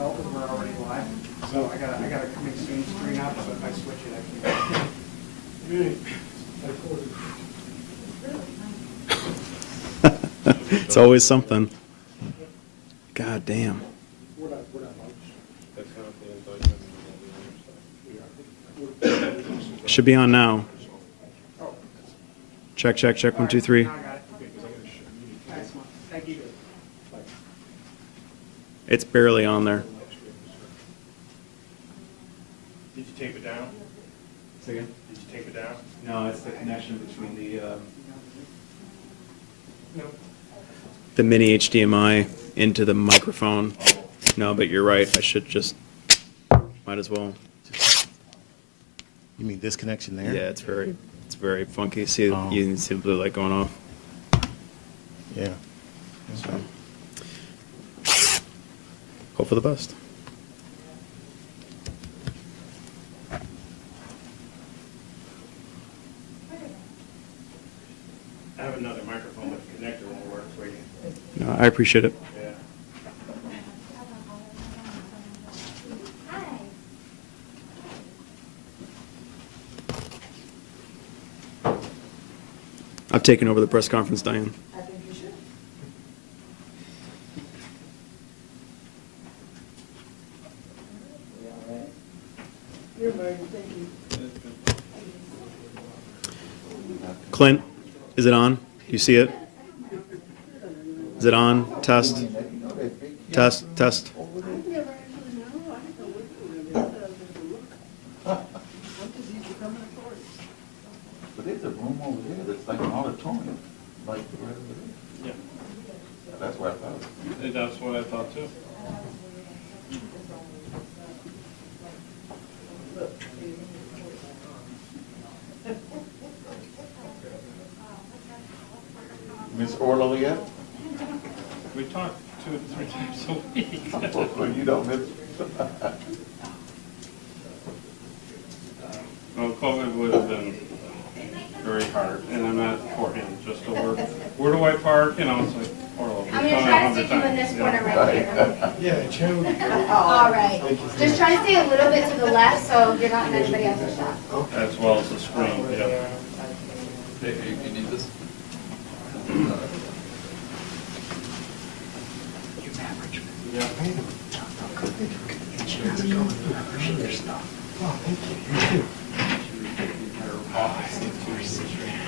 tell because we're already live. So I gotta make screen up, so if I switch it, I can't. It's always something. God damn. Should be on now. Check, check, check. 1, 2, 3. Now I got it. Excellent. Thank you. It's barely on there. Did you tape it down? Say again? Did you tape it down? No, it's the connection between No. the mini HDMI into the microphone. No, but you're right. I should just, might as well. You mean this connection there? Yeah, it's very funky. See, Oh. you can see the blue light going off. Yeah. So, hope for the best. I have another microphone, but the connector won't work for you. No, I appreciate it. Yeah. I've taken over the press conference, Diane. I think you should. You're very, thank you. Clint, is it on? Do you see it? Is it on? Test. Test, test. I never actually know. I didn't know what you were going to look. I'm just used to coming to court. But there's a room over there that's like an auditorium, like right over there. Yeah. That's where I thought. That's what I thought too. Miss Orlo yet? We talk 2 to 3 times a week. Well, you don't miss. Well, COVID would have been very hard, and I'm not for him, just a word. Where do I park? You know, it's like, Orlo. I'm gonna try to stick you in this corner right here. Yeah, Jim. All right. Just try to stay a little bit to the left so you're not in anybody else's shot. As well as the screen, yeah. Hey, you need this?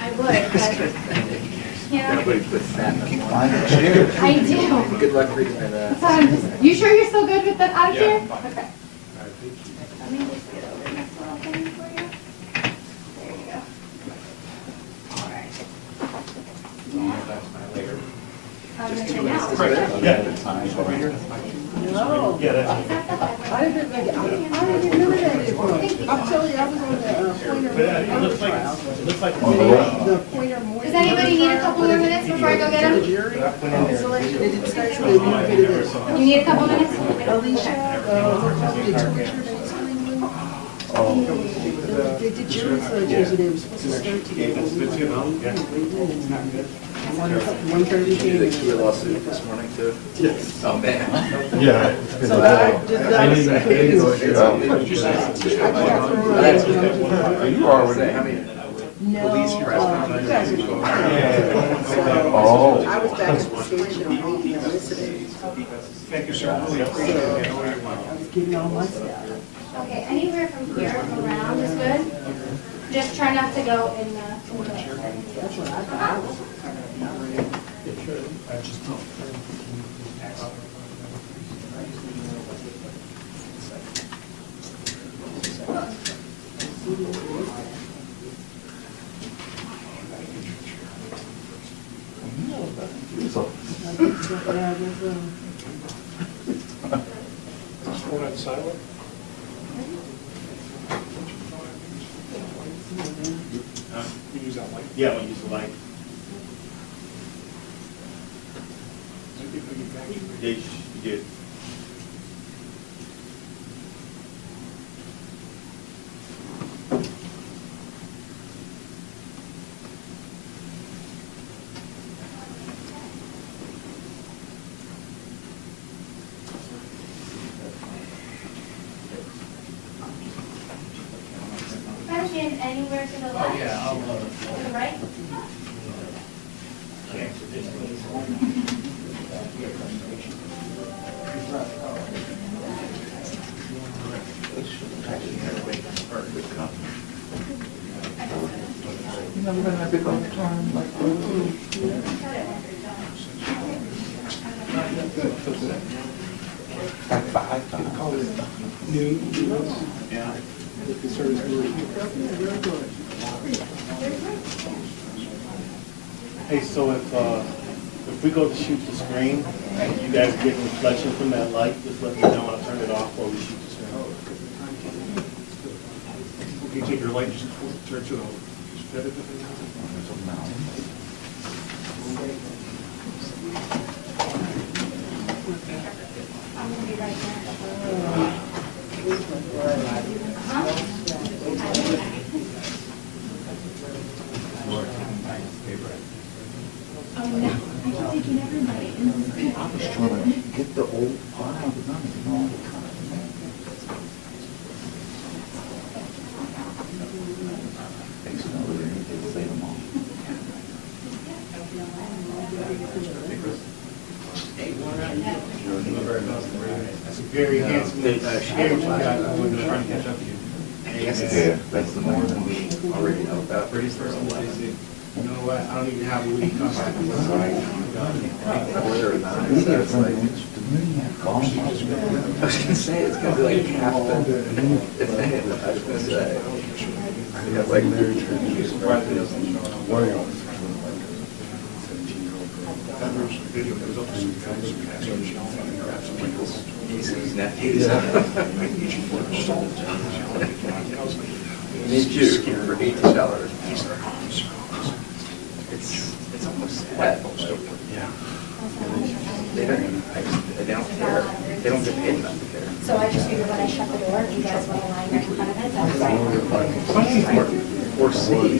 I would, but, you know, Find a chair. I do. Good luck reading that. So I'm just, you sure you're still good with the out of here? Okay. Let me just get over this little thing for you. There you go. All right. No. Yeah, that's. I didn't remember that anymore. I'm telling you, I was on the pointer trial. It looks like. The pointer more. Does anybody need a couple more minutes before I go get The them? jury, selection, they didn't start, so they didn't get it in. You need a couple minutes? Alicia, the torture basically. They did jury selections, and they were supposed to start today. But we didn't. They didn't. 1:30 came. Did they lawsuit this morning too? Yes. Oh, man. Yeah. So that was You already, I mean, no, you guys were going. Oh. I was back at the station waiting on yesterday. Thank you, sir. Really appreciate it. I was giving all my stuff. Okay, anywhere from here around is good. Just try not to go in the. That's what I thought. One on silent? You use that light? Yeah, we use the light. Yeah, you did. anywhere to the left? Yeah, I'll to the right? You never been in a big old turn like at 5 times. Yeah. The service group. Hey, so if we go to shoot the screen, and you guys get reflection from that light, just let me know, I'll turn it off while we shoot the screen. You take your light, just turn to the. I was trying to get the old file, but none of all the time. Thanks, no, we didn't get to say them all. That's a very handsome, very guy. I wasn't trying to catch up to you. Yeah, that's the more than we already know about. Pretty first one, you know what, I don't even have a weed costume. Media friendly, which to me, I was gonna say, it's gonna be like half the, it's, I was gonna say. Yeah, like, He's nephews. Need you for $18. It's almost sad. Yeah. They don't care. They don't get paid enough to care. So I just figured when I shut the door, you guys want to line right in front of it, that's fine. Or see,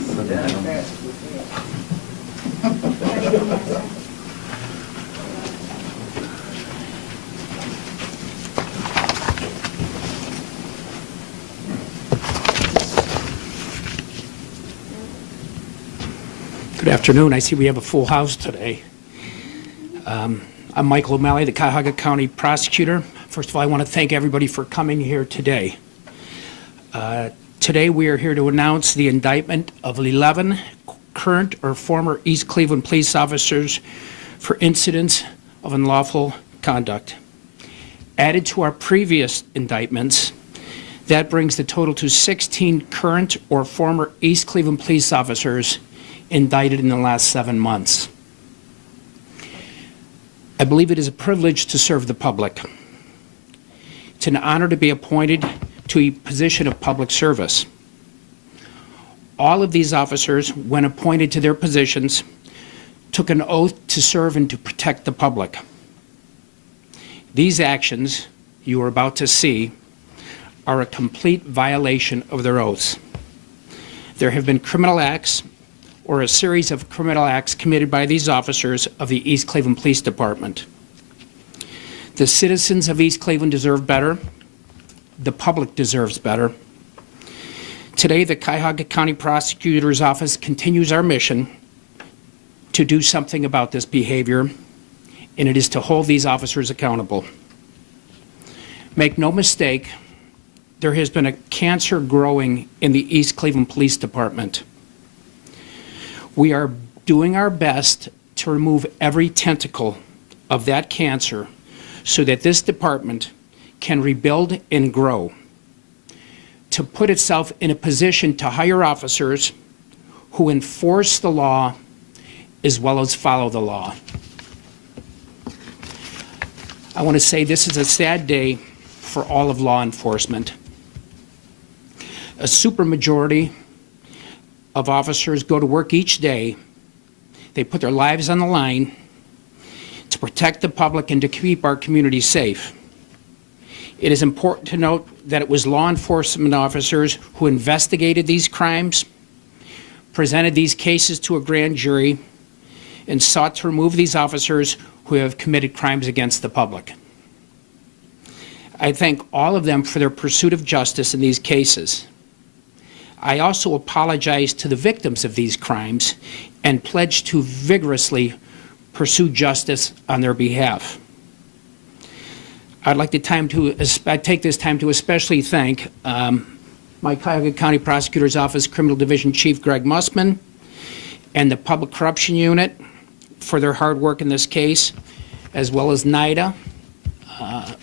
Good afternoon. I see we have a full house today. I'm Michael O'Malley, the Cuyahoga County Prosecutor. First of all, I want to thank everybody for coming here today. Today we are here to announce the indictment of 11 current or former East Cleveland police officers for incidents of unlawful conduct. Added to our previous indictments, that brings the total to 16 current or former East Cleveland police officers indicted in the last 7 months. I believe it is a privilege to serve the public. It's an honor to be appointed to a position of public service. All of these officers, when appointed to their positions, took an oath to serve and to protect the public. These actions you are about to see are a complete violation of their oaths. There have been criminal acts or a series of criminal acts committed by these officers of the East Cleveland Police Department. The citizens of East Cleveland deserve better. The public deserves better. Today, the Cuyahoga County Prosecutor's Office continues our mission to do something about this behavior, and it is to hold these officers accountable. Make no mistake, there has been a cancer growing in the East Cleveland Police Department. We are doing our best to remove every tentacle of that cancer so that this department can rebuild and grow, to put itself in a position to hire officers who enforce the law as well as follow the law. I want to say this is a sad day for all of law enforcement. A supermajority of officers go to work each day. They put their lives on the line to protect the public and to keep our community safe. It is important to note that it was law enforcement officers who investigated these crimes, presented these cases to a grand jury, and sought to remove these officers who have committed crimes against the public. I thank all of them for their pursuit of justice in these cases. I also apologize to the victims of these crimes and pledge to vigorously pursue justice on their behalf. I'd like to take this time to especially thank my Cuyahoga County Prosecutor's Office Criminal Division Chief Greg Mussman and the Public Corruption Unit for their hard work in this case, as well as NIDA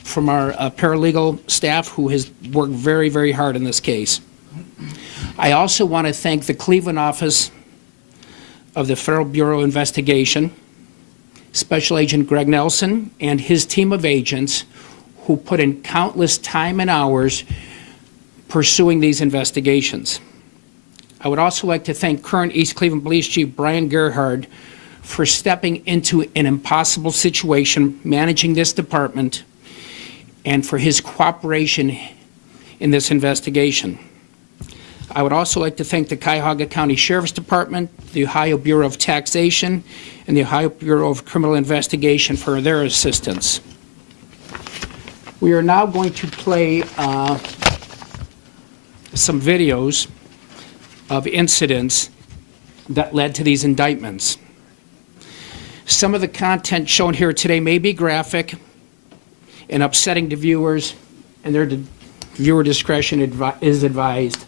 from our paralegal staff who has worked very, very hard in this case. I also want to thank the Cleveland office of the Federal Bureau of Investigation, Special Agent Greg Nelsen and his team of agents who put in countless time and hours pursuing these investigations. I would also like to thank current East Cleveland Police Chief Brian Gerhard for stepping into an impossible situation, managing this department, and for his cooperation in this investigation. I would also like to thank the Cuyahoga County Sheriff's Department, the Ohio Bureau of Taxation, and the Ohio Bureau of Criminal Investigation for their assistance. We are now going to play some videos of incidents that led to these indictments. Some of the content shown here today may be graphic and upsetting to viewers, and their viewer discretion is advised.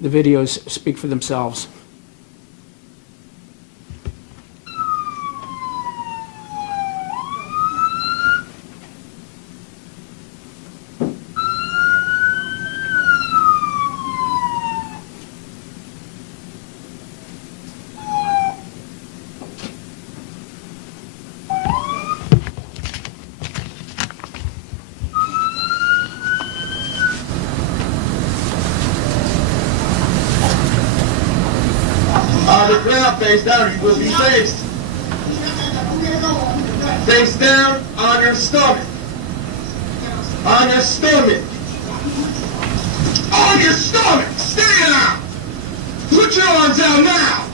The videos speak for themselves. The ground face down, you will be faced. Face down on your stomach. On your stomach. On your stomach! Stand out! Put your arms out now!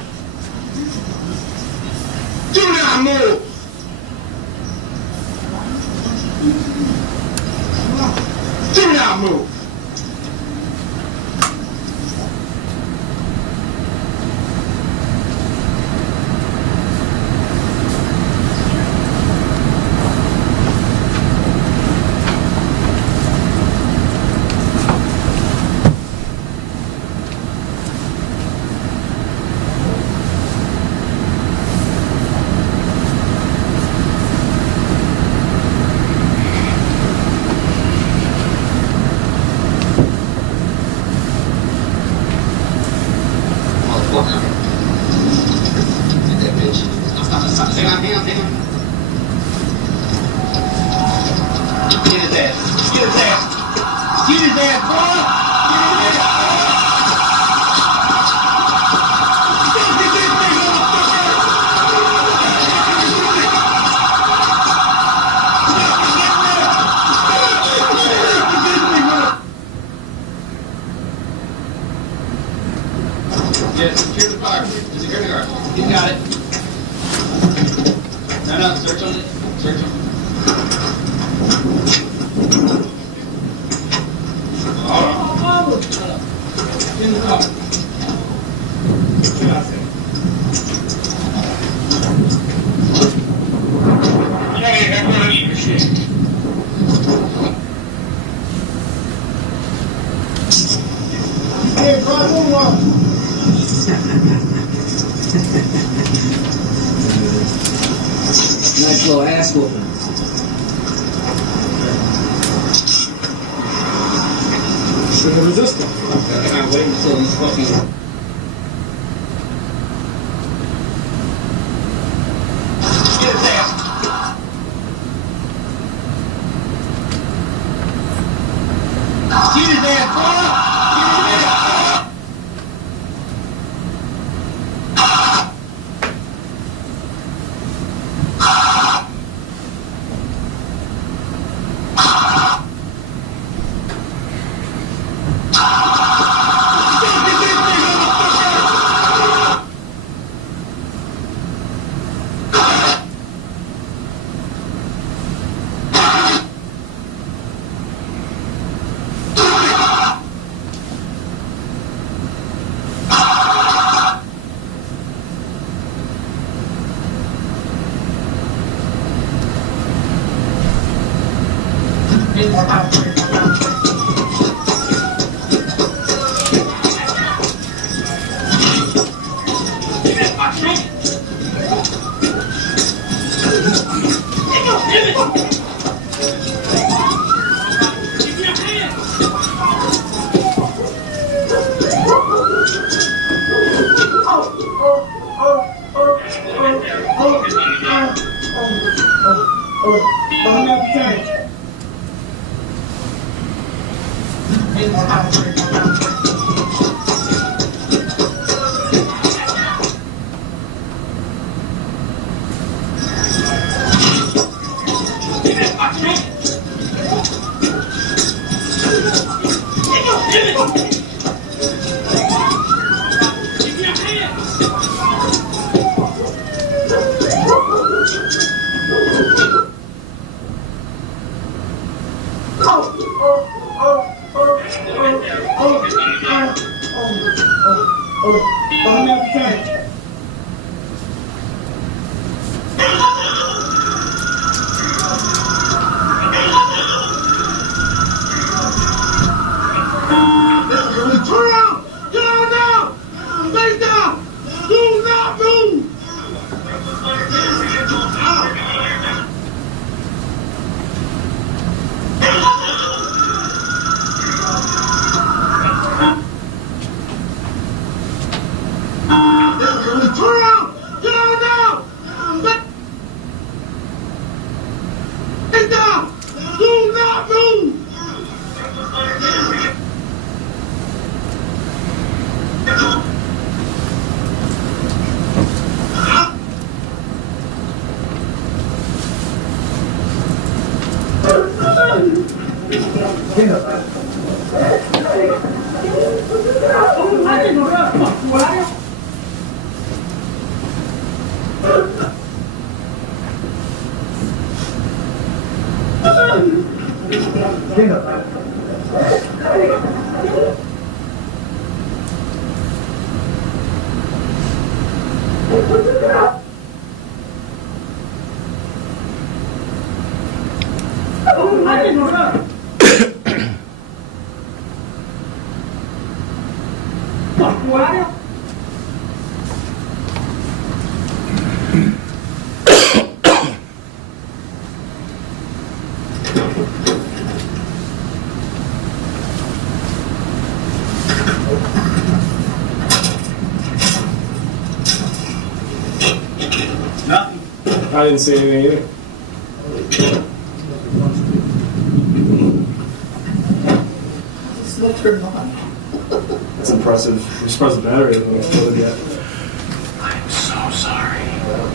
Do not move! Do not move! Nice little ass whooping. Should have resisted. I can't wait until these fucking... I didn't see anything either. Still turned on. That's impressive. I'm surprised the battery hasn't exploded yet. I'm so sorry.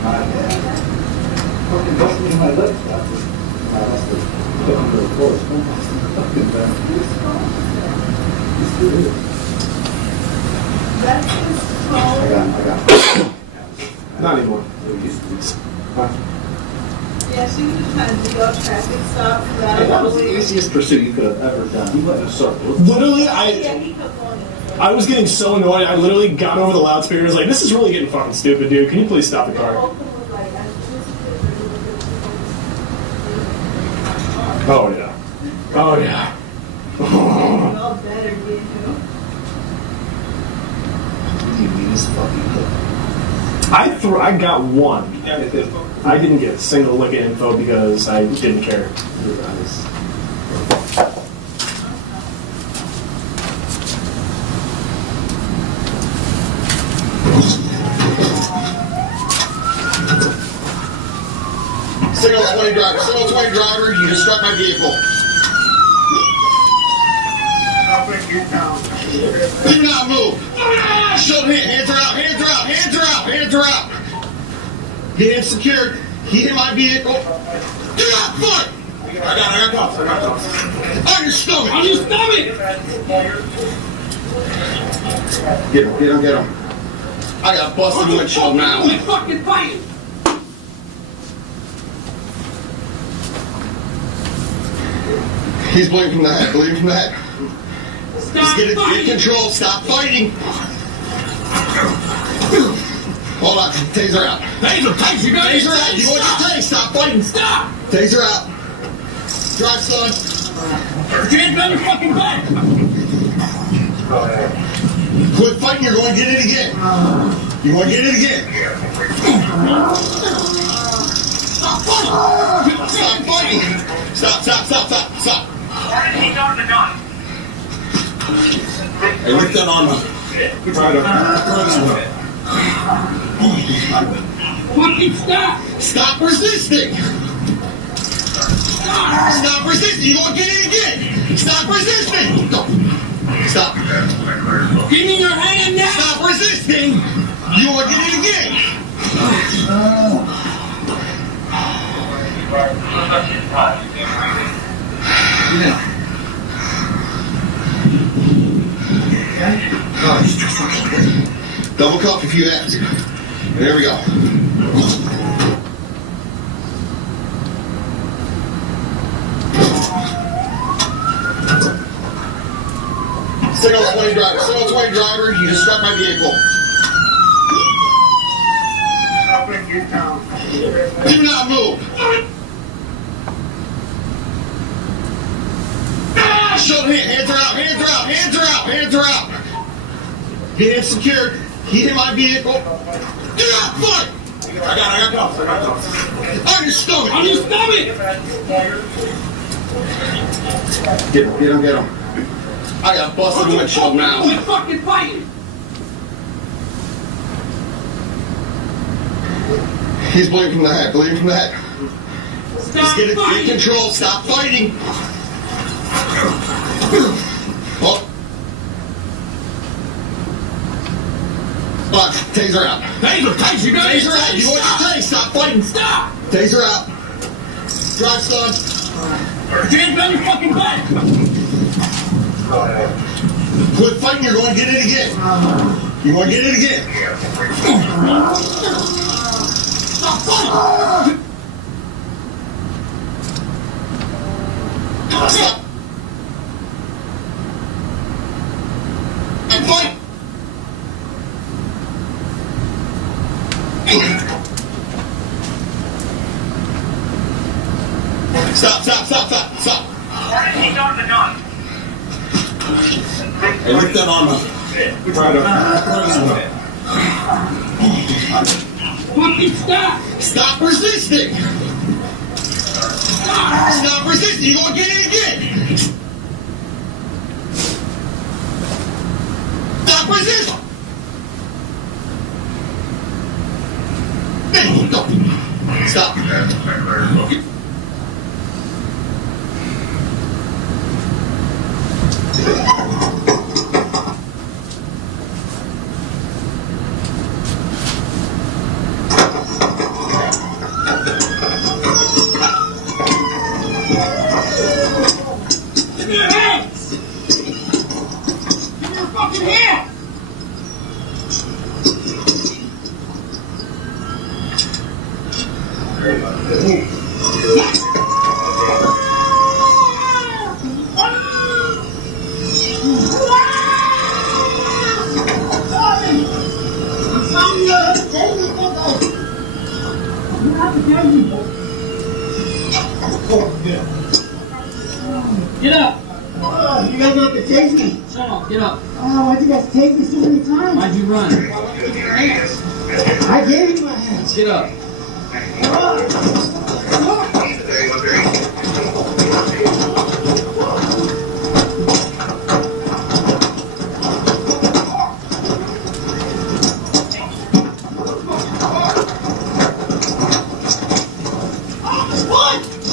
My bad. Fucking busted in my lips. I got. Not anymore. Yeah, she was just trying to do a traffic stop. That was the easiest pursuit you could have ever done. You went in a circle. Literally, Yeah, he kept going. I was getting so annoyed. I literally got over the loudspeaker. I was like, this is really getting fucking stupid, dude. Can you please stop the car? Oh, yeah. Oh, yeah. All better, you know. You mean this fucking hit? I got one. I didn't get a single lick of info because I didn't care. Signal 20 driver. Signal 20 driver, you just struck my vehicle. Do not move. Show hands are out, hands are out, hands are out, hands are out. Get him secured. He in my vehicle. Do not fight. I got cuffs. On your stomach. On your stomach. Get him, get him, get him. I got a busted windshield now. Holy fucking fight. He's bleeding from the head, bleeding from the head. Just get control, stop fighting. Hold on, taser out. Taser, you got taser out. You want your taser, stop fighting. Stop. Taser out. Drive, son. Put your hands on your fucking back. Quit fighting, you're going to get it again. You're going to get it again. Stop fighting. Stop fighting. Stop. Why did he drop the gun? Hey, lift that arm up. Fucking stop! Stop resisting. Stop resisting. You're going to get it again. Stop resisting. Stop. Give me your hand now! Stop resisting. You're going to get it again. Double cuff if you have to. There we go. Signal 20 driver. Signal 20 driver. You just struck my vehicle. Do not move. Show the hand. Hands are out. Get him secured. Keep in my vehicle. Do not fight. I got cuffs. On your stomach. Get him. I got busted windshield now. Quit fucking fighting! He's bleeding from the head. Stop Just get fighting! control. Stop fighting. Oh. Taser out. Taser, you got it! Taser out. You want your taser? Stop fighting. Stop! Taser out. Drive, son. Put your hands on your fucking back! Quit fighting. You're going to get it again. You're going to get it again. Stop fighting! Stop. And fight. Stop. Why did he drop the gun? Hey, lift that arm up. Fucking stop! Stop resisting. Stop resisting. You're going to get it again. Stop resisting. Stop. Give me your hands! Give me your fucking hands! Get up! You guys have to tase me. Shut up, get up. Oh, why'd you guys tase me so many times? Why'd you run? I gave you my hands. Get up.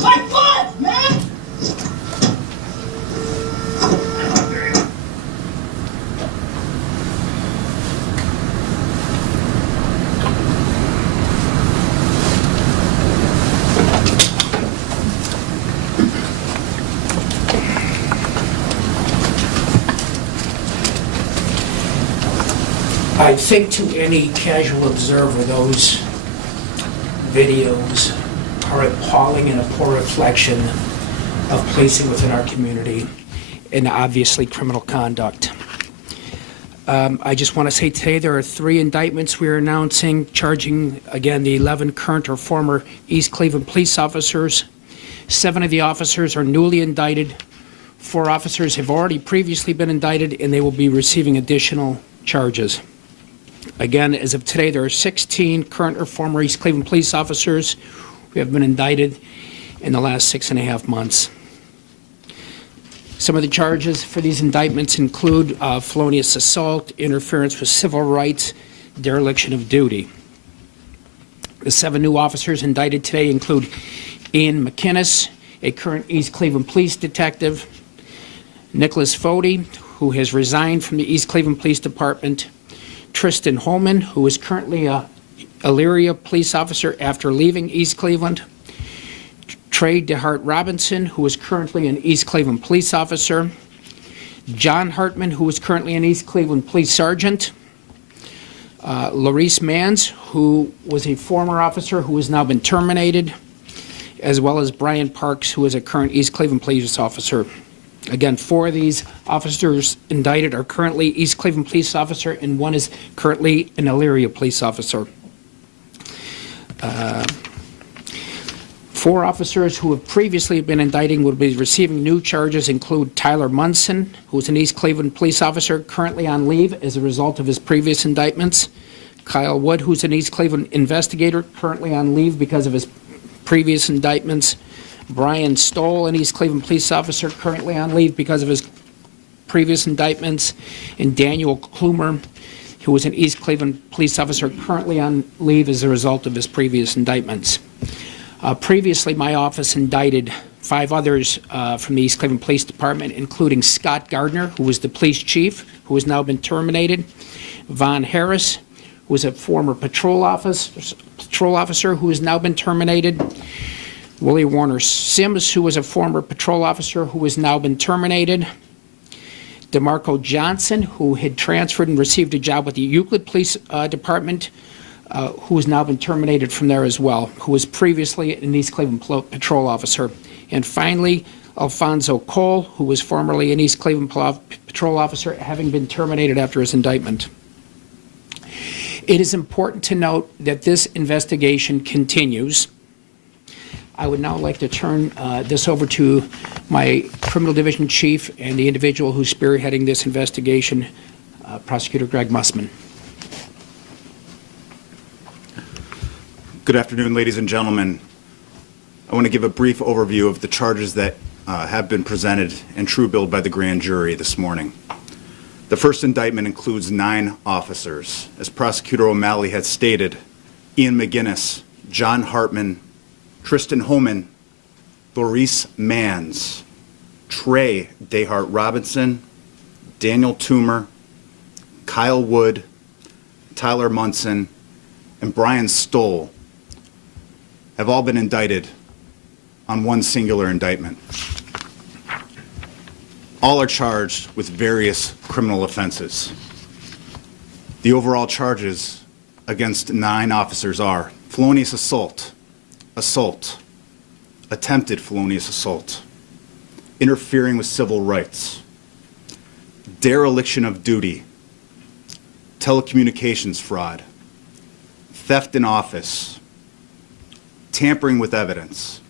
My foot, man! I think to any casual observer, those videos are appalling and a poor reflection of policing within our community and obviously criminal conduct. I just want to say today there are 3 indictments we are announcing, charging, again, the 11 current or former East Cleveland police officers. 7 of the officers are newly indicted 4 officers have already previously been indicted, and they will be receiving additional charges. Again, as of today, there are 16 current or former East Cleveland police officers who have been indicted in the last 6.5 months. Some of the charges for these indictments include felonious assault, interference with civil rights, dereliction of duty. The 7 new officers indicted today include Ian McInnes, a current East Cleveland police detective, Nicholas Fody, who has resigned from the East Cleveland Police Department, Tristan Holman, who is currently a Elyria police officer after leaving East Cleveland, Trey DeHart Robinson, who is currently an East Cleveland police officer, John Hartman, who is currently an East Cleveland police sergeant, Laurice Mans, who was a former officer who has now been terminated, as well as Brian Parks, who is a current East Cleveland police officer. Again, 4 of these officers indicted are currently East Cleveland police officer, and 1 is currently an Elyria police officer. 4 officers who have previously been indicting will be receiving new charges include Tyler Munson, who is an East Cleveland police officer currently on leave as a result of his previous indictments, Kyle Wood, who's an East Cleveland investigator currently on leave because of his previous indictments, Brian Stoll, an East Cleveland police officer currently on leave because of his previous indictments, and Daniel Klumer, who was an East Cleveland police officer currently on leave as a result of his previous indictments. Previously, my office indicted 5 others from the East Cleveland Police Department, including Scott Gardner, who was the police chief, who has now been terminated, Von Harris, who was a former patrol officer who has now been terminated, Willie Warner Sims, who was a former patrol officer who has now been terminated, DeMarco Johnson, who had transferred and received a job with the Euclid Police Department, who has now been terminated from there as well, who was previously an East Cleveland patrol officer. And finally, Alfonso Cole, who was formerly an East Cleveland patrol officer, having been terminated after his indictment. It is important to note that this investigation continues. I would now like to turn this over to my criminal division chief and the individual who's spearheading this investigation, Prosecutor Greg Mussman. Good afternoon, ladies and gentlemen. I want to give a brief overview of the charges that have been presented and true billed by the grand jury this morning. The first indictment includes 9 officers. As Prosecutor O'Malley had stated, Ian McInnes, John Hartman, Tristan Holman, Laurice Mans, Trey DeHart Robinson, Daniel Toomer, Kyle Wood, Tyler Munson, and Brian Stoll have all been indicted on one singular indictment. All are charged with various criminal offenses. The overall charges against 9 officers are felonious assault, assault, attempted felonious assault, interfering with civil rights, dereliction of duty, telecommunications fraud, theft in office, tampering with evidence,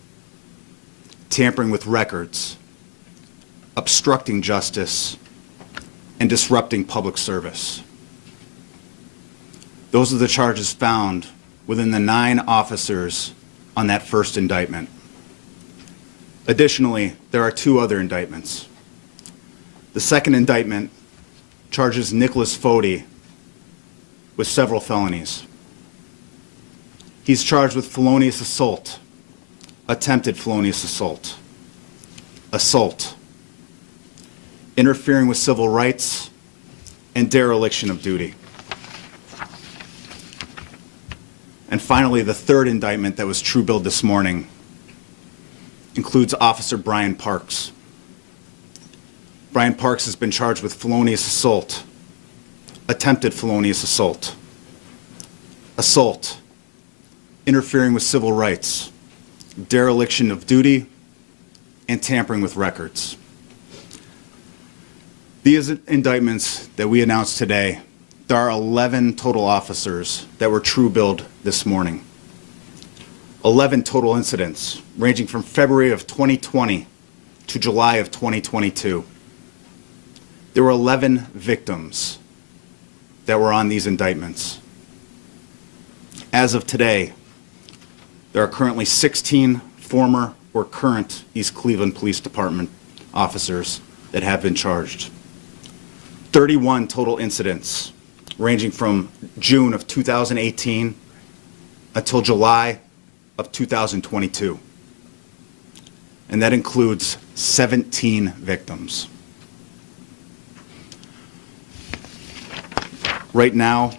tampering with records, obstructing justice, and disrupting public service. Those are the charges found within the 9 officers on that first indictment. Additionally, there are 2 other indictments. The second indictment charges Nicholas Fody with several felonies. He's charged with felonious assault, attempted felonious assault, assault, interfering with civil rights, and dereliction of duty. And finally, the third indictment that was true billed this morning includes Officer Brian Parks. Brian Parks has been charged with felonious assault, attempted felonious assault, assault, interfering with civil rights, dereliction of duty, and tampering with records. These indictments that we announced today, there are 11 total officers that were true billed this morning. 11 total incidents ranging from February of 2020 to July of 2022, there were 11 victims that were on these indictments. As of today, there are currently 16 former or current East Cleveland Police Department officers that have been charged. 31 total incidents ranging from June of 2018 until July of 2022. And that includes 17 victims. Right now,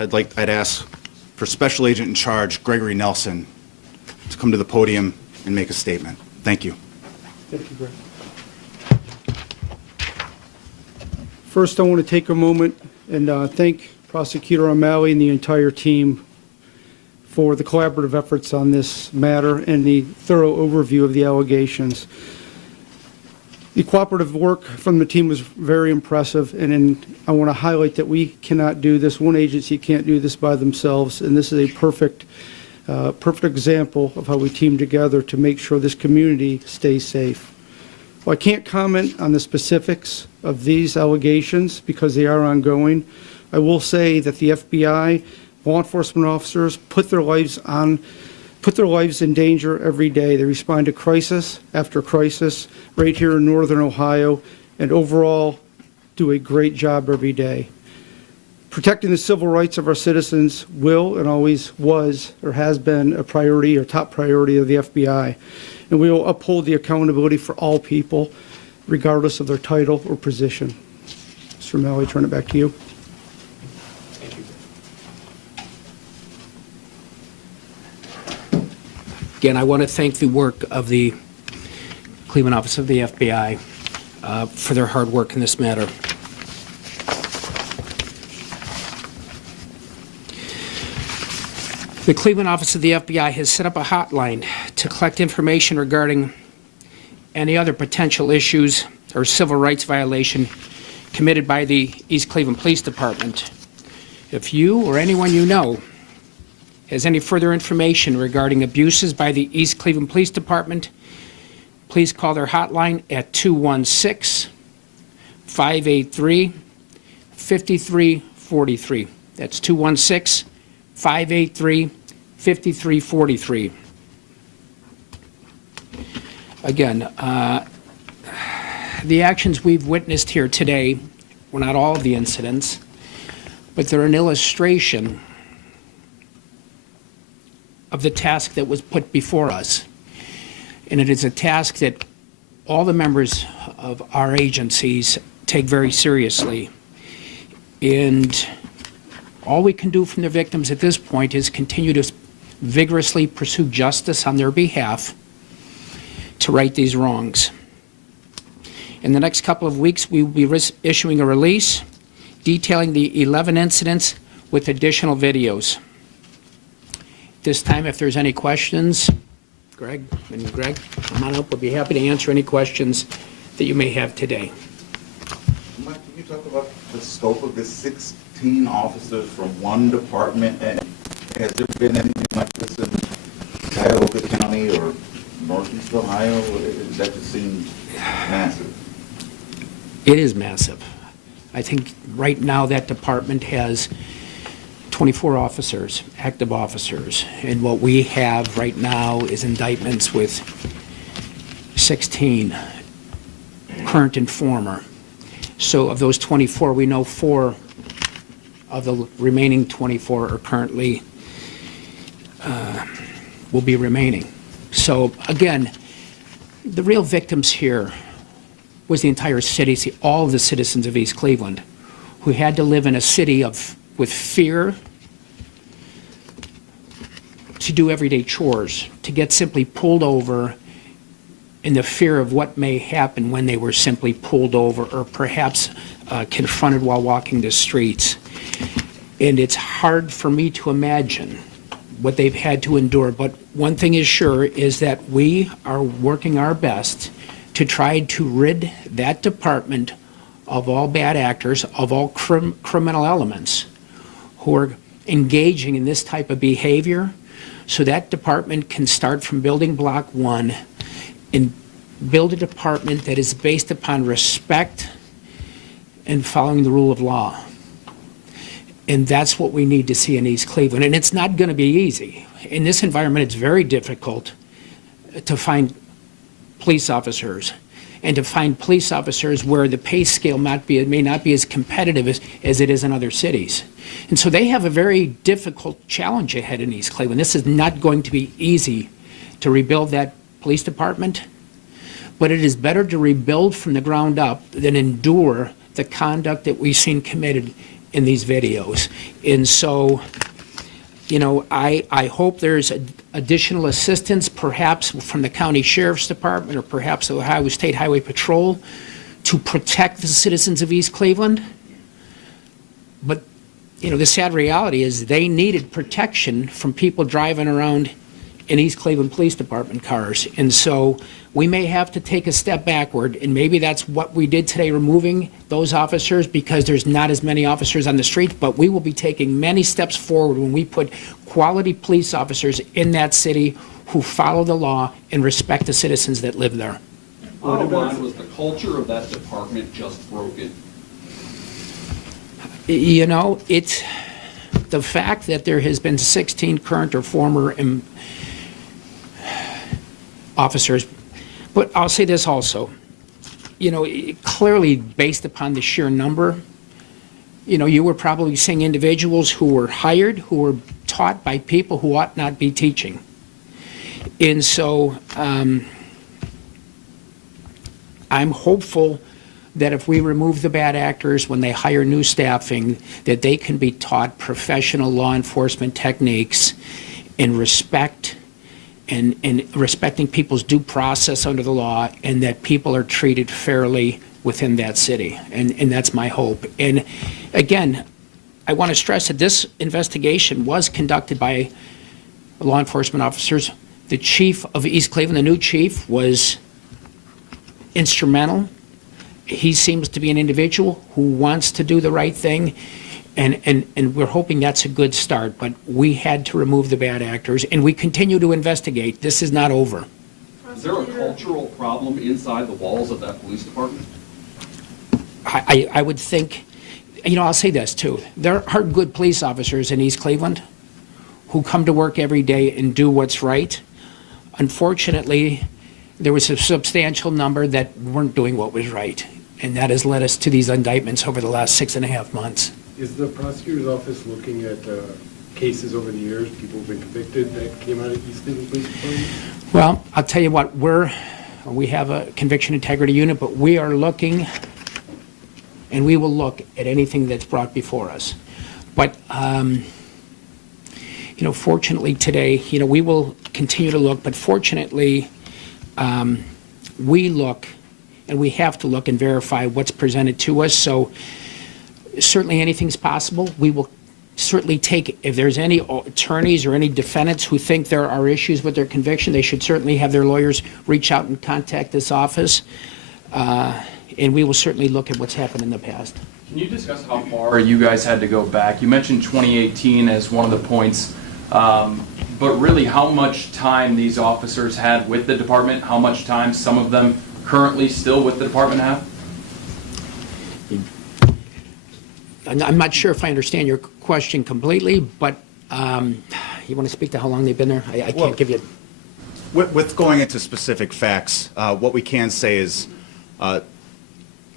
I'd ask for Special Agent in Charge, Gregory Nelsen, to come to the podium and make a statement. Thank you. Thank you, Greg. First, I want to take a moment and thank Prosecutor O'Malley and the entire team for the collaborative efforts on this matter and the thorough overview of the allegations. The cooperative work from the team was very impressive, and I want to highlight that we cannot do this. One agency can't do this by themselves, and this is a perfect example of how we team together to make sure this community stays safe. Well, I can't comment on the specifics of these allegations because they are ongoing. I will say that the FBI, law enforcement officers put their lives in danger every day. They respond to crisis after crisis right here in northern Ohio, and overall do a great job every day. Protecting the civil rights of our citizens will and always was or has been a priority or top priority of the FBI. And we will uphold the accountability for all people, regardless of their title or position. Mr. O'Malley, turn it back to you. Again, I want to thank the work of the Cleveland Office of the FBI for their hard work in this matter. The Cleveland Office of the FBI has set up a hotline to collect information regarding any other potential issues or civil rights violation committed by the East Cleveland Police Department. If you or anyone you know has any further information regarding abuses by the East Cleveland Police Department, please call their hotline at 216-583-5343. That's 216-583-5343. Again, the actions we've witnessed here today were not all of the incidents, but they're an illustration of the task that was put before us. And it is a task that all the members of our agencies take very seriously. And all we can do from the victims at this point is continue to vigorously pursue justice on their behalf to right these wrongs. In the next couple of weeks, we will be issuing a release detailing the 11 incidents with additional videos. This time, if there's any questions, Greg, come on up. We'll be happy to answer any questions that you may have today. Mike, can you talk about the scope of the 16 officers from one department? And has there been anything like this in Cuyahoga County or Northeast Ohio? That just seems massive. It is massive. I think right now that department has 24 officers, active officers, and what we have right now is indictments with 16 current and former. So of those 24, we know 4 of the remaining 24 are currently, will be remaining. So again, the real victims here was the entire city, all of the citizens of East Cleveland, who had to live in a city with fear to do everyday chores, to get simply pulled over in the fear of what may happen when they were simply pulled over or perhaps confronted while walking the streets. And it's hard for me to imagine what they've had to endure, but one thing is sure is that we are working our best to try to rid that department of all bad actors, of all criminal elements who are engaging in this type of behavior, so that department can start from building block 1 and build a department that is based upon respect and following the rule of law. And that's what we need to see in East Cleveland. And it's not going to be easy. In this environment, it's very difficult to find police officers, and to find police officers where the pay scale may not be as competitive as it is in other cities. And so they have a very difficult challenge ahead in East Cleveland. This is not going to be easy to rebuild that police department, but it is better to rebuild from the ground up than endure the conduct that we've seen committed in these videos. And so, you know, I hope there's additional assistance, perhaps from the county sheriff's department or perhaps the Ohio State Highway Patrol, to protect the citizens of East Cleveland. But, you know, the sad reality is they needed protection from people driving around in East Cleveland Police Department cars. And so we may have to take a step backward, and maybe that's what we did today, removing those officers because there's not as many officers on the street, but we will be taking many steps forward when we put quality police officers in that city who follow the law and respect the citizens that live there. Bottom line, was the culture of that department just broken? You know, it's the fact that there has been 16 current or former officers. But I'll say this also, you know, clearly based upon the sheer number, you know, you were probably seeing individuals who were hired, who were taught by people who ought not be teaching. And so I'm hopeful that if we remove the bad actors when they hire new staffing, that they can be taught professional law enforcement techniques and respect and respecting people's due process under the law, and that people are treated fairly within that city. And that's my hope. And again, I want to stress that this investigation was conducted by law enforcement officers. The chief of East Cleveland, the new chief, was instrumental. He seems to be an individual who wants to do the right thing. And we're hoping that's a good start, but we had to remove the bad actors, and we continue to investigate. This is not over. Is there a cultural problem inside the walls of that police department? I would think, you know, I'll say this too. There are good police officers in East Cleveland who come to work every day and do what's right. Unfortunately, there was a substantial number that weren't doing what was right, and that has led us to these indictments over the last 6.5 months. Is the prosecutor's office looking at cases over the years, people who've been convicted that came out of East Cleveland Police Department? Well, I'll tell you what, we have a conviction integrity unit, but we are looking, and we will look at anything that's brought before us. But, you know, fortunately today, you know, we will continue to look, but fortunately, we look, and we have to look and verify what's presented to us. So certainly anything's possible. We will certainly take, if there's any attorneys or any defendants who think there are issues with their conviction, they should certainly have their lawyers reach out and contact this office. And we will certainly look at what's happened in the past. Can you discuss how far you guys had to go back? You mentioned 2018 as one of the points, but really how much time these officers had with the department, how much time some of them currently still with the department have? I'm not sure if I understand your question completely, but you want to speak to how long they've been there? I can't give you. With going into specific facts, what we can say is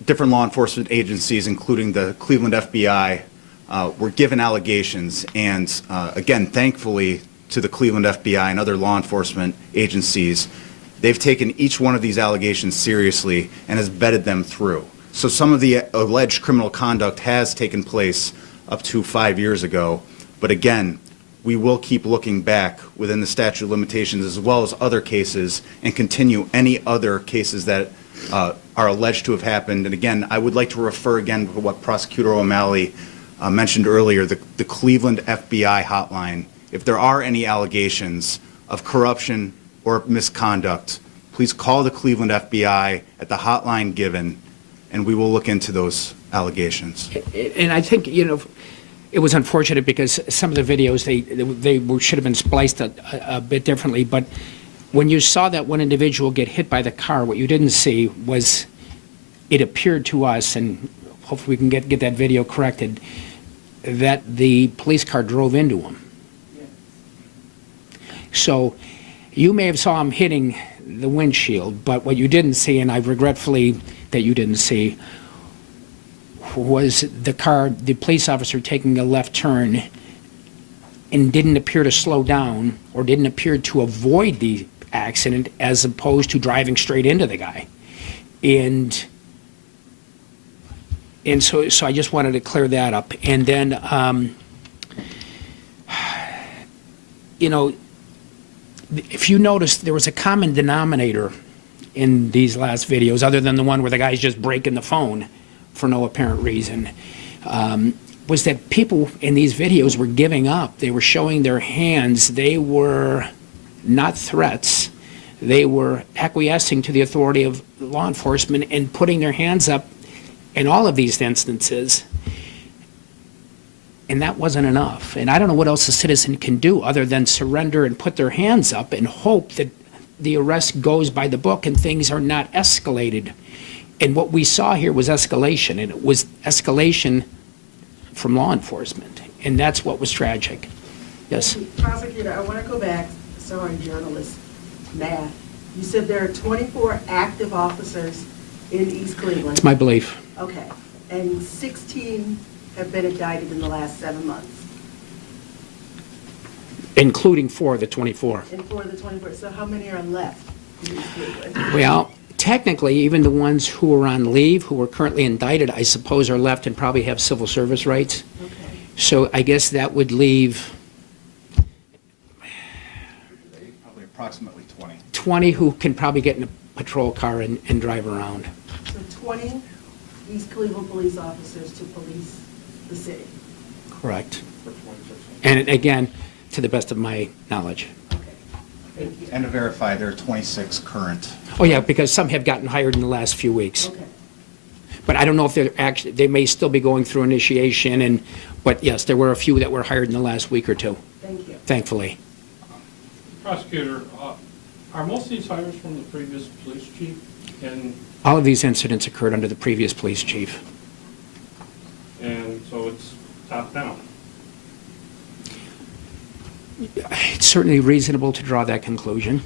different law enforcement agencies, including the Cleveland FBI, were given allegations. And again, thankfully to the Cleveland FBI and other law enforcement agencies, they've taken each one of these allegations seriously and has vetted them through. So some of the alleged criminal conduct has taken place up to 5 years ago. But again, we will keep looking back within the statute of limitations as well as other cases and continue any other cases that are alleged to have happened. And again, I would like to refer again to what Prosecutor O'Malley mentioned earlier, the Cleveland FBI hotline. If there are any allegations of corruption or misconduct, please call the Cleveland FBI at the hotline given, and we will look into those allegations. And I think, you know, it was unfortunate because some of the videos, they should have been spliced a bit differently, but when you saw that one individual get hit by the car, what you didn't see was, it appeared to us, and hopefully we can get that video corrected, that the police car drove into him. So you may have saw him hitting the windshield, but what you didn't see, and I regretfully that you didn't see, was the police officer taking a left turn and didn't appear to slow down or didn't appear to avoid the accident as opposed to driving straight into the guy. And so I just wanted to clear that up. And then, you know, if you notice, there was a common denominator in these last videos, other than the one where the guy's just breaking the phone for no apparent reason, was that people in these videos were giving up. They were showing their hands. They were not threats. They were acquiescing to the authority of law enforcement and putting their hands up in all of these instances. And that wasn't enough. And I don't know what else a citizen can do other than surrender and put their hands up and hope that the arrest goes by the book and things are not escalated. And what we saw here was escalation, and it was escalation from law enforcement. And that's what was tragic. Yes? Prosecutor, I want to go back, sorry, journalist, math. You said there are 24 active officers in East Cleveland. It's my belief. Okay. And 16 have been indicted in the last 7 months. Including 4 of the 24. And 4 of the 24. So how many are left in East Cleveland? Well, technically, even the ones who are on leave, who are currently indicted, I suppose are left and probably have civil service rights. Okay. So I guess that would leave Probably approximately 20. 20 who can probably get in a patrol car and drive around. So 20 East Cleveland police officers to police the city. Correct. And again, to the best of my knowledge. Thank you. And to verify, there are 26 current. Oh, yeah, because some have gotten hired in the last few weeks. Okay. But I don't know if they're actually, they may still be going through initiation, but yes, there were a few that were hired in the last week or two, Thank you. thankfully. Prosecutor, are most of these hires from the previous police chief? And All of these incidents occurred under the previous police chief. so it's top down? It's certainly reasonable to draw that conclusion.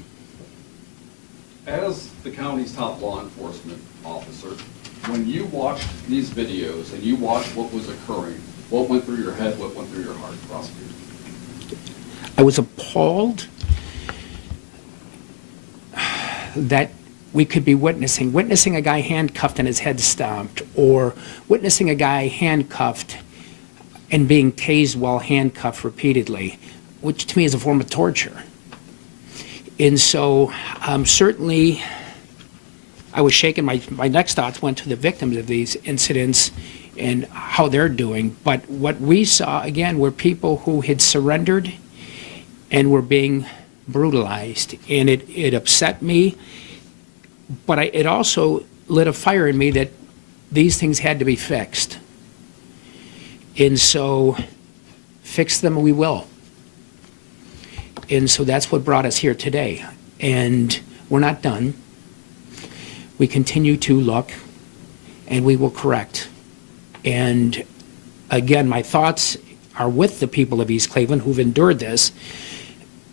As the county's top law enforcement officer, when you watched these videos and you watched what was occurring, what went through your head, what went through your heart, prosecutor? I was appalled that we could be witnessing a guy handcuffed and his head stomped, or witnessing a guy handcuffed and being tased while handcuffed repeatedly, which to me is a form of torture. And so certainly I was shaken. My next thoughts went to the victims of these incidents and how they're doing. But what we saw, again, were people who had surrendered and were being brutalized. And it upset me, but it also lit a fire in me that these things had to be fixed. And so fix them we will. And so that's what brought us here today. And we're not done. We continue to look, and we will correct. And again, my thoughts are with the people of East Cleveland who've endured this.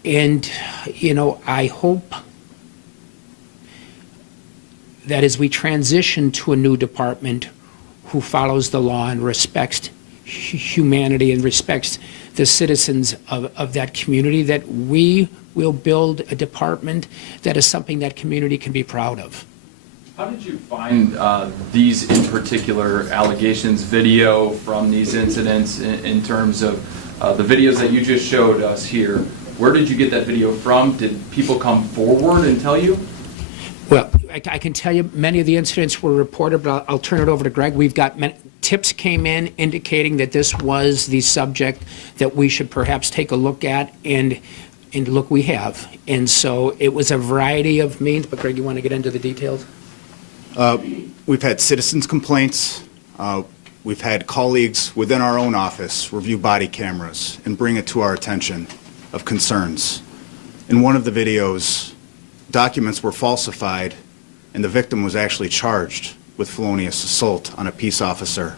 And, you know, I hope that as we transition to a new department who follows the law and respects humanity and respects the citizens of that community, that we will build a department that is something that community can be proud of. How did you find these in particular allegations, video from these incidents in terms of the videos that you just showed us here? Where did you get that video from? Did people come forward and tell you? Well, I can tell you many of the incidents were reported, but I'll turn it over to Greg. We've got tips came in indicating that this was the subject that we should perhaps take a look at, and look, we have. And so it was a variety of means, but Greg, you want to get into the details? We've had citizens' complaints. We've had colleagues within our own office review body cameras and bring it to our attention of concerns. In one of the videos, documents were falsified and the victim was actually charged with felonious assault on a peace officer.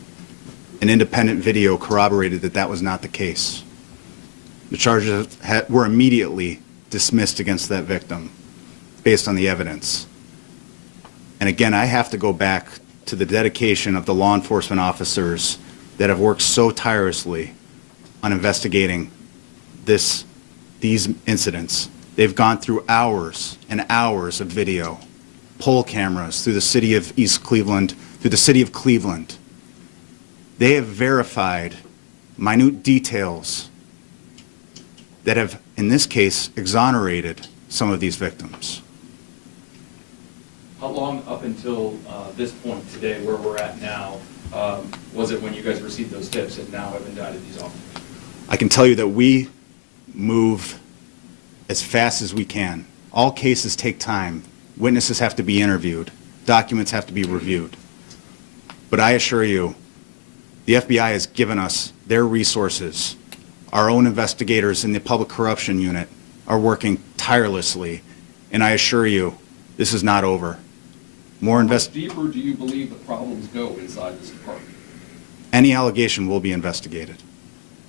An independent video corroborated that that was not the case. The charges were immediately dismissed against that victim based on the evidence. And again, I have to go back to the dedication of the law enforcement officers that have worked so tirelessly on investigating these incidents. They've gone through hours and hours of video, poll cameras through the city of East Cleveland, through the city of Cleveland. They have verified minute details that have, in this case, exonerated some of these victims. How long up until this point today, where we're at now, was it when you guys received those tips and now have indicted these officers? I can tell you that we move as fast as we can. All cases take time. Witnesses have to be interviewed. Documents have to be reviewed. But I assure you, the FBI has given us their resources. Our own investigators in the Public Corruption Unit are working tirelessly, and I assure you, this is not over. How much deeper do you believe the problems go inside this department? Any allegation will be investigated,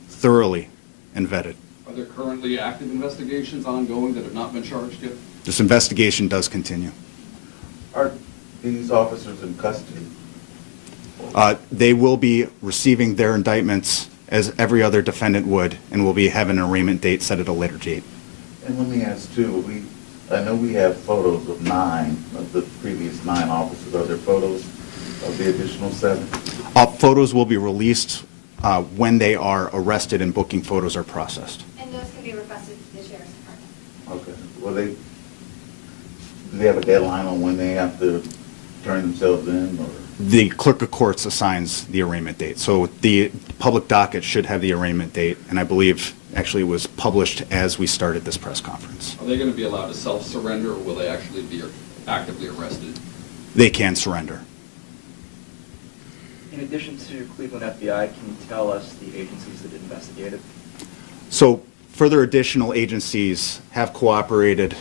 thoroughly and vetted. Are there currently active investigations ongoing that have not been charged yet? This investigation does continue. Are these officers in custody? They will be receiving their indictments as every other defendant would, and will be having an arraignment date set at a later date. And let me ask too, I know we have photos of 9 of the previous 9 officers. Are there photos of the additional 7? Photos will be released when they are arrested and booking photos are processed. And those can be requested to the sheriff's department. Okay. Well, do they have a deadline on when they have to turn themselves in, or? The clerk of courts assigns the arraignment date. So the public docket should have the arraignment date, and I believe actually it was published as we started this press conference. Are they going to be allowed to self-surrender, or will they actually be actively arrested? They can surrender. In addition to Cleveland FBI, can you tell us the agencies that investigated? So further additional agencies have cooperated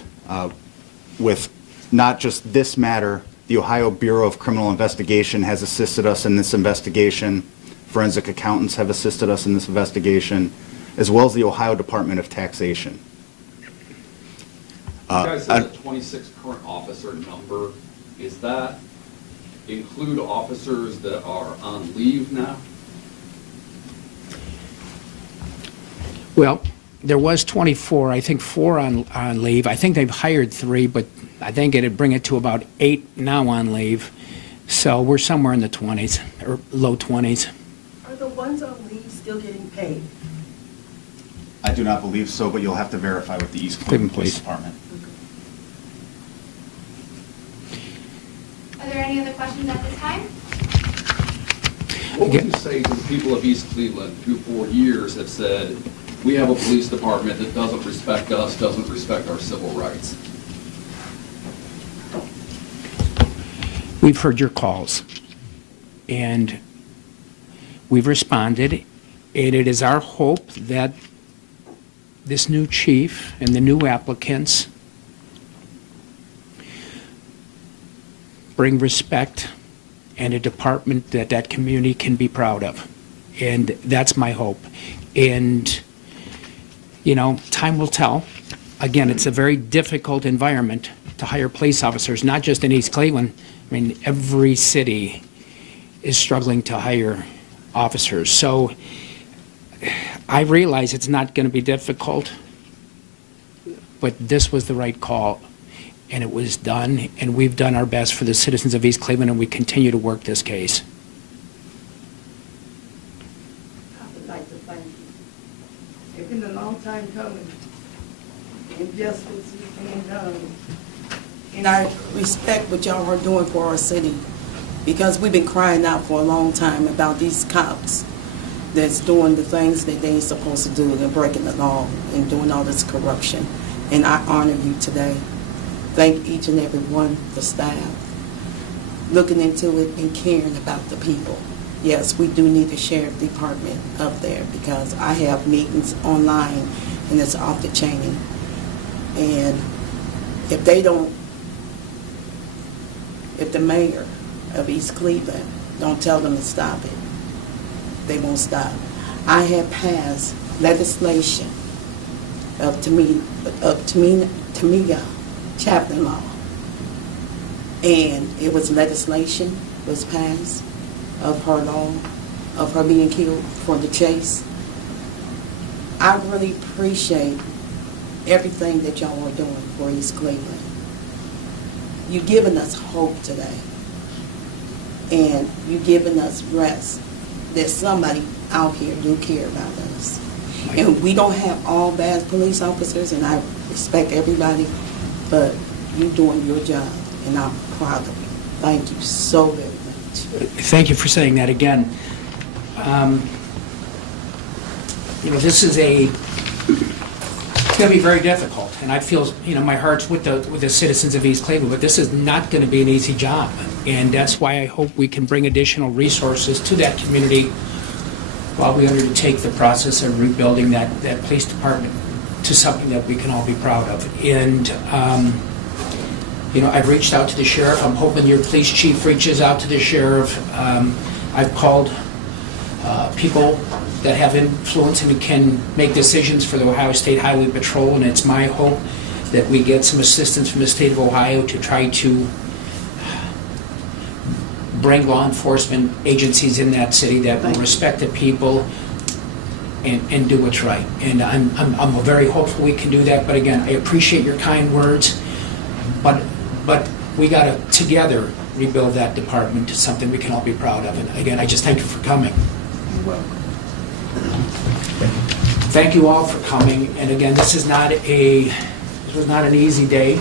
with not just this matter. The Ohio Bureau of Criminal Investigation has assisted us in this investigation. Forensic accountants have assisted us in this investigation, as well as the Ohio Department of Taxation. You guys said the 26 current officer number. Is that include officers that are on leave now? Well, there was 24, I think 4 on leave. I think they've hired 3, but I think it'd bring it to about 8 now on leave. So we're somewhere in the 20s, or low 20s. Are the ones on leave still getting paid? I do not believe so, but you'll have to verify with the East Cleveland Police Department. Are there any other questions at this time? What would you say to the people of East Cleveland who for years have said, we have a police department that doesn't respect us, doesn't respect our civil rights? We've heard your calls, and we've responded, and it is our hope that this new chief and the new applicants bring respect and a department that that community can be proud of. And that's my hope. And, you know, time will tell. Again, it's a very difficult environment to hire police officers, not just in East Cleveland. I mean, every city is struggling to hire officers. So I realize it's not going to be difficult, but this was the right call, and it was done, and we've done our best for the citizens of East Cleveland, and we continue to work this case. I would like to thank you. It's been a long time coming, and justice is being done. And I respect what y'all are doing for our city, because we've been crying out for a long time about these cops that's doing the things that they ain't supposed to do. They're breaking the law and doing all this corruption. And I honor you today. Thank each and every one, the staff, looking into it and caring about the people. Yes, we do need the sheriff department up there, because I have meetings online and it's off the chain. And if they don't, if the mayor of East Cleveland don't tell them to stop it, they won't stop. I have passed legislation of Tamia Chaplain law. And it was legislation was passed of her law, of her being killed for the chase. I really appreciate everything that y'all are doing for East Cleveland. You've given us hope today. And you've given us rest that somebody out here do care about us. And we don't have all bad police officers, and I respect everybody, but you're doing your job, and I'm proud of you. Thank you so very much. Thank you for saying that again. This is it's going to be very difficult, and I feel, my heart's with the citizens of East Cleveland, but this is not going to be an easy job, and that's why I hope we can bring additional resources to that community while we undertake the process of rebuilding that police department to something that we can all be proud of. And, I've reached out to the sheriff. I'm hoping your police chief reaches out to the sheriff. I've called people that have influence and can make decisions for the Ohio State Highway Patrol, and it's my hope that we get some assistance from the state of Ohio to try to bring law enforcement agencies in that city that will respect the people and do what's right. And I'm very hopeful we can do that. But again, I appreciate your kind words, but we got to together rebuild that department to something we can all be proud of. And again, I just thank you for coming. You're welcome. Thank you all for coming. And again, this was not an easy day.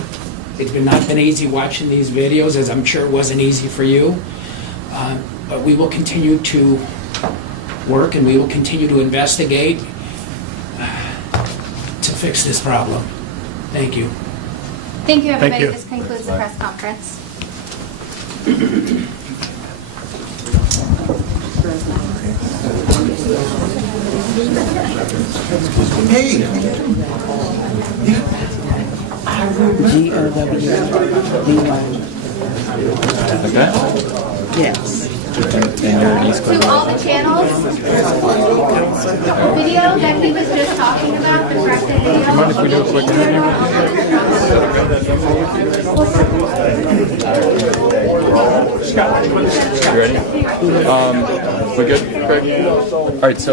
It's not been easy watching these videos, as I'm sure it wasn't easy for you. But we will continue to work, and we will continue to investigate to fix this problem. Thank you. Thank you, everybody. Thank you. This concludes the press conference. Hey! G-O-W-D-Y. Yes. To all the channels, the video that he was just talking about, the corrected video. Mind if we do a quick interview? You ready? We good, Craig? All right, so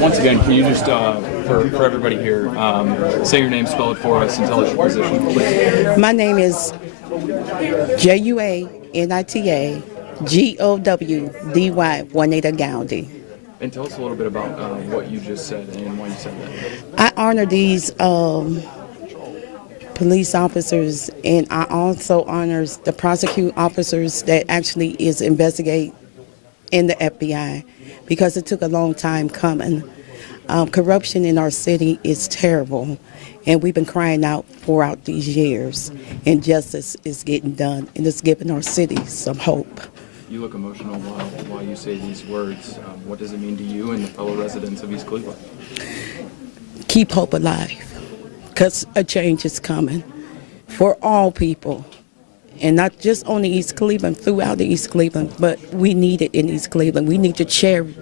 once again, can you just, for everybody here, say your name, spell it for us, and tell us your position, please. My name is Juanita Gowdy, Juanita Gowdy. And tell us a little bit about what you just said and why you said that. I honor these police officers, and I also honor the prosecuting officers that actually is investigate in the FBI, because it took a long time coming. Corruption in our city is terrible, and we've been crying out throughout these years, and justice is getting done, and it's giving our city some hope. You look emotional while you say these words. What does it mean to you and the fellow residents of East Cleveland? Keep hope alive, because a change is coming for all people, and not just only East Cleveland, throughout the East Cleveland, but we need it in East Cleveland. We need to